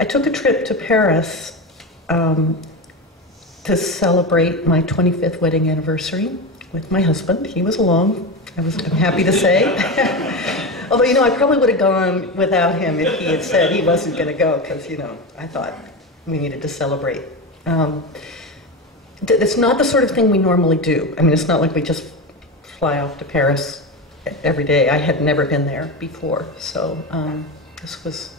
I took a trip to Paris to celebrate my 25th wedding anniversary with my husband. He was along, I'm happy to say. Although, you know, I probably would have gone without him if he had said he wasn't going to go, because, you know, I thought we needed to celebrate. It's not the sort of thing we normally do. I mean, it's not like we just fly off to Paris every day. I had never been there before, so this was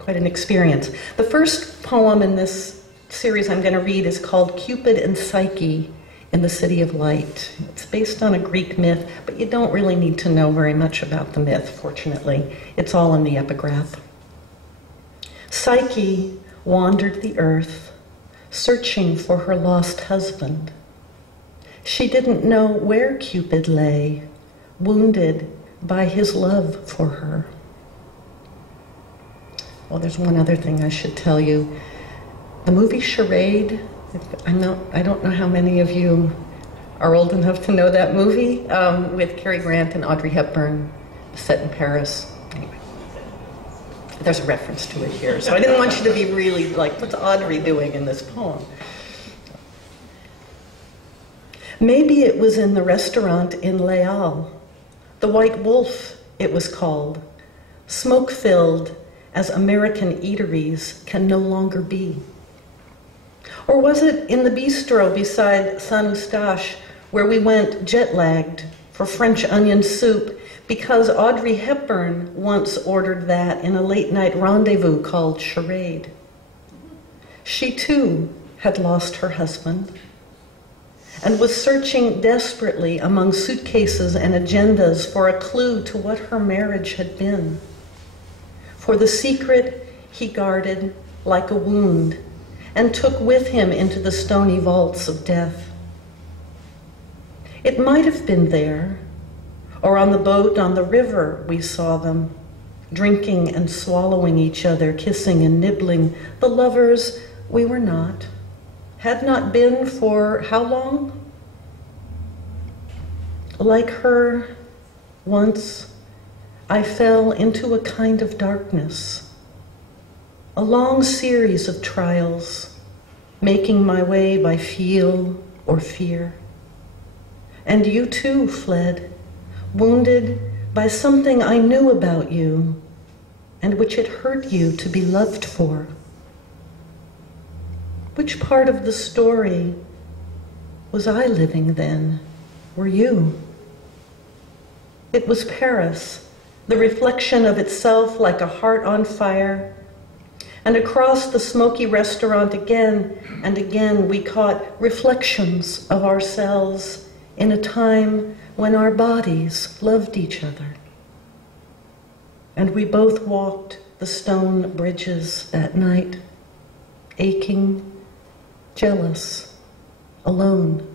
quite an experience. The first poem in this series I'm going to read is called Cupid and Psyche in the City of Light. It's based on a Greek myth, but you don't really need to know very much about the myth, fortunately. It's all in the epigraph. Psyche wandered the earth, searching for her lost husband. She didn't know where Cupid lay, wounded by his love for her. Well, there's one other thing I should tell you. The movie Charade, I don't know how many of you are old enough to know that movie, with Cary Grant and Audrey Hepburn, set in Paris. Anyway, there's a reference to it here, so I didn't want you to be really like, what's Audrey doing in this poem? Maybe it was in the restaurant in Les Halles, the White Wolf it was called, smoke-filled as American eateries can no longer be. Or was it in the bistro beside Saint Eustache, where we went jet-lagged for French onion soup because Audrey Hepburn once ordered that in a late-night rendezvous called Charade? She, too, had lost her husband and was searching desperately among suitcases and agendas for a clue to what her marriage had been, for the secret he guarded like a wound and took with him into the stony vaults of death. It might have been there, or on the boat on the river we saw them, drinking and swallowing each other, kissing and nibbling, the lovers we were not, had not been for how long? Like her, once I fell into a kind of darkness, a long series of trials, making my way by feel or fear. And you too fled, wounded by something I knew about you and which it hurt you to be loved for. Which part of the story was I living then? Were you? It was Paris, the reflection of itself like a heart on fire. And across the smoky restaurant again and again we caught reflections of ourselves in a time when our bodies loved each other. And we both walked the stone bridges that night, aching, jealous, alone.